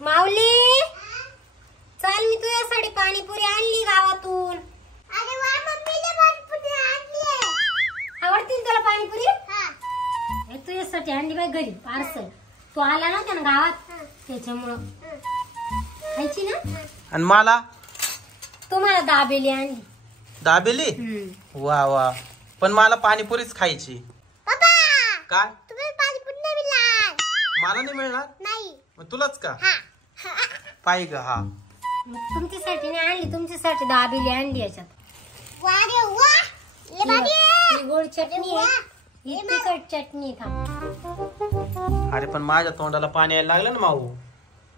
माऊली चल, मी तुझ्यासाठी पाणीपुरी आणली गावातून. अरे वा, मम्मीने पाणीपुरी आणली आहे. आवडतील तुला पाणीपुरी? हा. तुझ्यासाठी आणली बाई घरी पार्सल. तू आला नव्हता ना गावात, त्याच्यामुळं खायची ना. आणि मला तुम्हाला दाबेली आणली. दाबेली? वा वा, पण मला पाणीपुरीच खायची. पप्पा, काय? तुम्ही पाणीपुरी नाही मिळणार. मला नाही मिळणार? नाही. मग तुलाच का? हा. पाय ग. हा, तुमच्यासाठी नाही आणली, तुमच्यासाठी दाबेली आणली. याच्यात वा रे वा, ले भारी आहे. ही गोड चटणी आहे, ही तिखट चटणी आहे. अरे पण माझ्या तोंडाला पाणी यायला लागलं ना माऊ.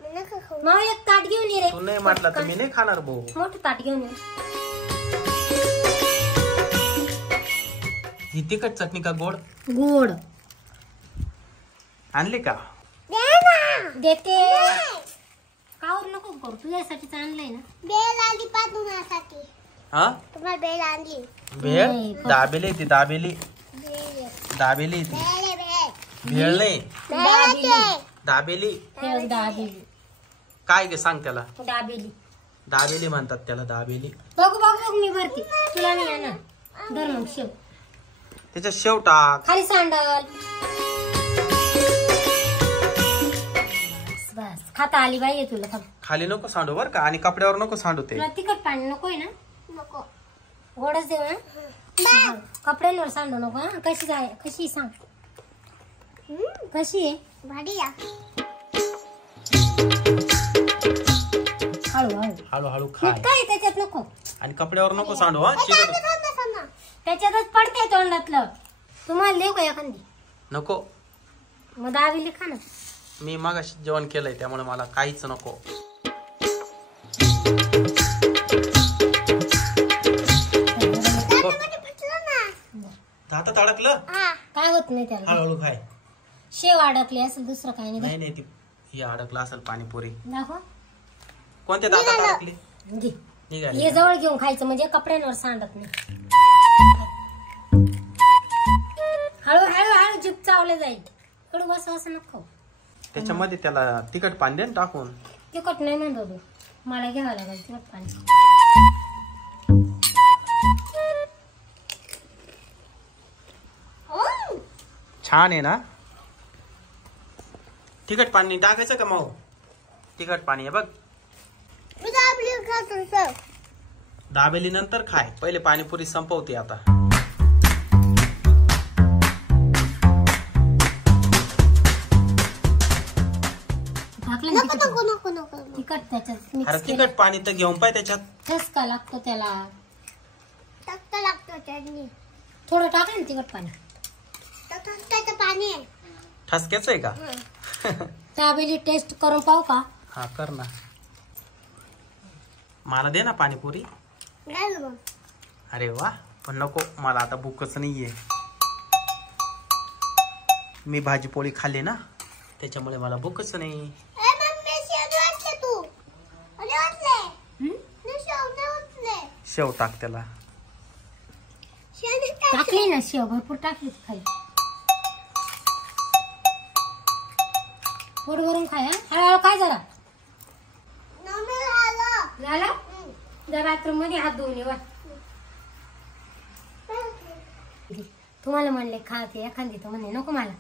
नका खाऊ. माऊ एक ताट घेऊन ये रे. तू नाही म्हटलं तर मी नाही खाणार भाऊ. मोठं ताट घेऊन ये. ही तिखट चटणी का गोड? गोड आणली का? दे ना. देते. कावर नको करू, तुझ्यासाठीच आणलंय ना. बेल आली पाठवण्यासाठी. हा, तुम्हाला बेल आणली. भेळ? नाही, दाबेली ती दाबेली. बेल दाबेली ती बेल बेल भेळ नाही, बेल. दाबेली. हे दाबेली. काय ग सांग त्याला? दाबेली दाबेली म्हणतात त्याला, दाबेली. बघू बघू बघू, मी भरती. तुला नाही येणार. धर मग शेव. त्याच्यात शेव टाक. खाली सांडल. बस खाता आली बाई तुला. थांब. खाली नको सांडू बर का, आणि कपड्यावर नको सांडू ते. तुला तिखट पाणी नकोय ना. नको. गोडच देऊ ना. कपड्यांवर सांडू नको. हा कशी जाय, कशी सांग. कशी आहे? भारी आहे. हळूहळू हळूहळू खाय. काय त्याच्यात नको. आणि कपड्यावर नको सांडू. हा, चिकट त्याच्यातच पडते तोंडातलं. तुम्हाला देऊ का एखादी? नको. मग दाबेली खा ना. मी मगाशी जेवण केलंय त्यामुळे मला काहीच नको. हातात अडकलं? काय होत नाही त्याला. हळूहळू खाय. शेव अडकली असेल, दुसरं काही नाही. नाही नाही, ती ही अडकलं असेल पाणीपुरी. दाखव. कोणत्या दातात अडकली? घे. निघाली हे का? जवळ घेऊन खायचं म्हणजे कपड्यांवर सांडत नाही. हळू हळू हळू जीभ चावले जाईल. कडू बस असं नको. त्याच्यामध्ये त्याला तिखट पाणी दे ना टाकून. तिखट नाही म्हणतो तू. मला घ्यावं लागेल तिखट पाणी. छान आहे ना. तिखट पाणी टाकायचं का माऊ? तिखट पाणी आहे बघ. मी दाबली खातो सर. दाबेली नंतर खाय, पहिले पाणीपुरी संपवते आता. टाकलं ना नको तिखट. नको नको नको. तिखट त्याच्यात अरे मिक्स केलं. तिखट पाणी तर घेऊन पाय त्याच्यात. ठसका लागतो त्याला. टाकता लागतो चटणी. थोडं टाकलं ना तिखट पाणी. त्याचं पाणी आहे. ठसक्याच आहे का? दाबेली टेस्ट करून पाहू का? हा कर ना. मला दे ना पाणीपुरी. नाही मग. अरे वा, पण नको मला आता भूकच नाहीये. मी भाजी पोळी खाल्ली ना, त्याच्यामुळे मला भूकच नाही. ए मम्मी, शेव वाटले तू. अरे वाटले. शेव वाटले. शेव टाक त्याला. शेव टाकली ना शेव, भरपूर टाकली खाली. पोट भरून खाय. हळूहळू काय जरा. झालं. जर बाथरूम मध्ये हात धुवून येवा. तुम्हाला म्हणले खा ते एखादी, तर म्हणले नको मला.